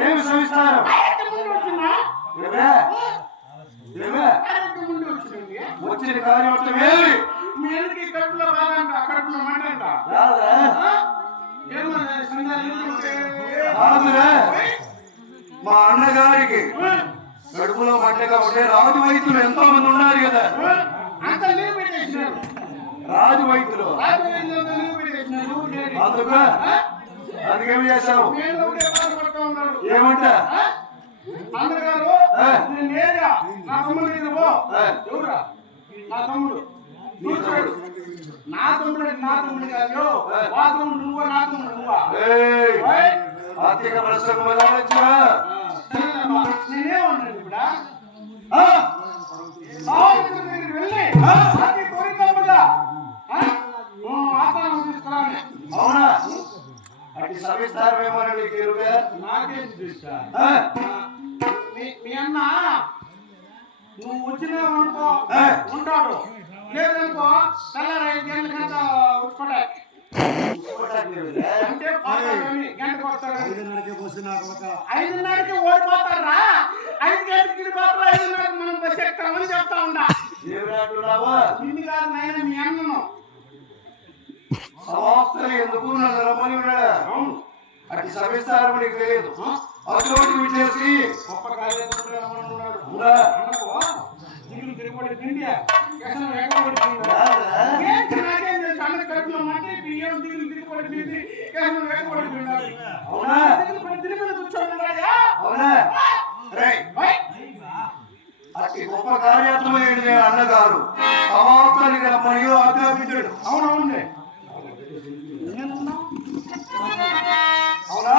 ఏమి శ్రమిస్తారు వచ్చిన కార్యక్రమం ఏమి కడుపులో బాగంట కడుపులో మంటంట మా అన్నగారికి కడుపులో మంటగా ఉంటే రాజు వైద్యులు ఎంతో మంది ఉన్నారు కదా. రాజు వైద్యులు అందుకేమి చేశావు? ఏమంట అన్నగారు నా తమ్ముడు నా తమ్ముడు కాదు వా తమ్ముడు నువ్వా నా తమ్ముడు నువ్వా ఆర్థిక ప్రశ్న నేనేమన్నాను ఇప్పుడు వెళ్ళి అవునా అటు సవిస్తారమేమో నాకేం చూస్తా మీ అన్న నువ్వు వచ్చినావనుకో ఉంటాడు, లేదనుకో తెల్లారి 5 గంటలకంతా ఉచ్చుకోలే అంటే గంట కొడతారు. 5:30కి ఓడిపోతారా? 5 గంటలకి వెళ్ళిపోతారు. 5:30కి మనం బస్సు ఎక్కుతామని చెప్తా ఉన్నా. నిన్ను కాదు నాయన మీ అన్నను ఎందుకు నన్ను రమ్మని అటు సవిస్తారం నీకు తెలియదు. అటువంటి విచేసి గొప్ప అతి గొప్ప కార్యాత్మకమైన అన్నగారు సమాప్తానికి రమ్మని ఆజ్ఞాపించాడు. అవునవును అవునా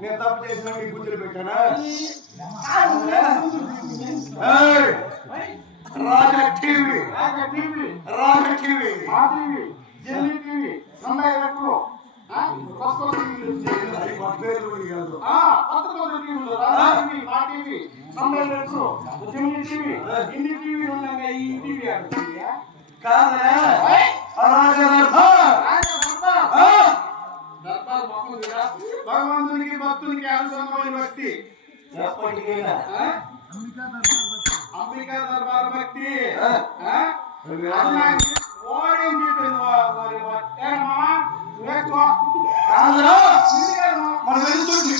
నేను తప్పు చేసిన మీ గుంజులు పెట్టానా? రాజా టీవీ భగవంతునికి భక్తునికి అనుసరమైన భక్తి ఎప్పటికైనా అంబికా దర్బార్ భక్తి ఓడేం చెప్పింది మనం వెళ్తుంది